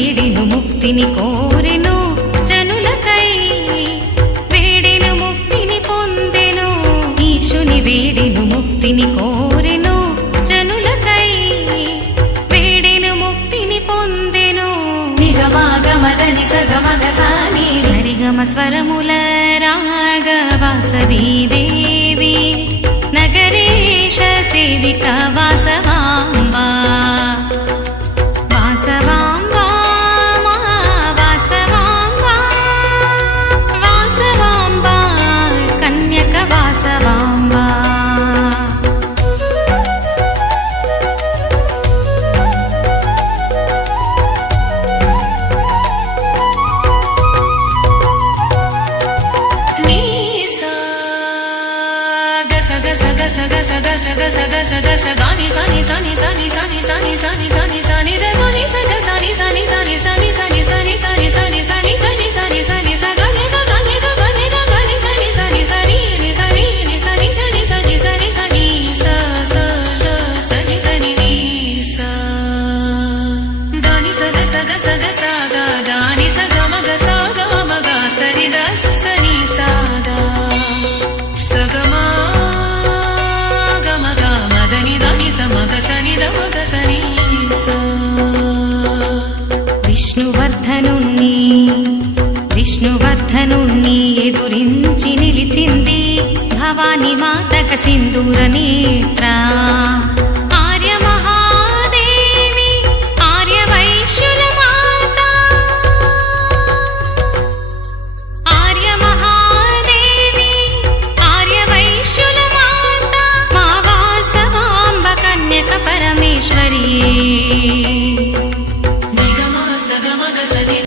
వీడెను ముక్తిని కోరెను జనులకై వీడెను ముక్తిని పొందెను ఈశుని వీడెను ముక్తిని కోరెను జనులకై వీడెను ముక్తిని పొందెను నిగమాగమదని సగమగ సాని సరిగమ స్వరముల రాగ వాసవీ దేవి నగరేశ సేవిక వాసవాంబా వాసవాంబా మా వాసవాంబా వాసవాంబా కన్యక వాసవాంబా సగ సగ సగ సగ సగ సగ సగాని సని సని సని సని సని సని సని సని ద సని సగ సని సని సని సని సని సని సని సని సని సని సని సని సగని గగని గగని గగని సని సని సని ని సని ని సని సని సని సని సని స స స సని సని ని స దాని సగ సగ సగ సగ దాని సగ మగ సగ మగ సరి ద సని సాదా సగమా విష్ణువర్ధనుణ్ణి ఎదురించి నిలిచింది భవాని మాతక సింధూర నేత్ర ఆర్య మహాదేవి ఆర్య వైశ్యుల మాత ఆర్య మహాదేవి ఆర్య వైశ్యుల మాత మా వాసవాంబ కన్యక పరమేశ్వరి నిగమ సగమగ సని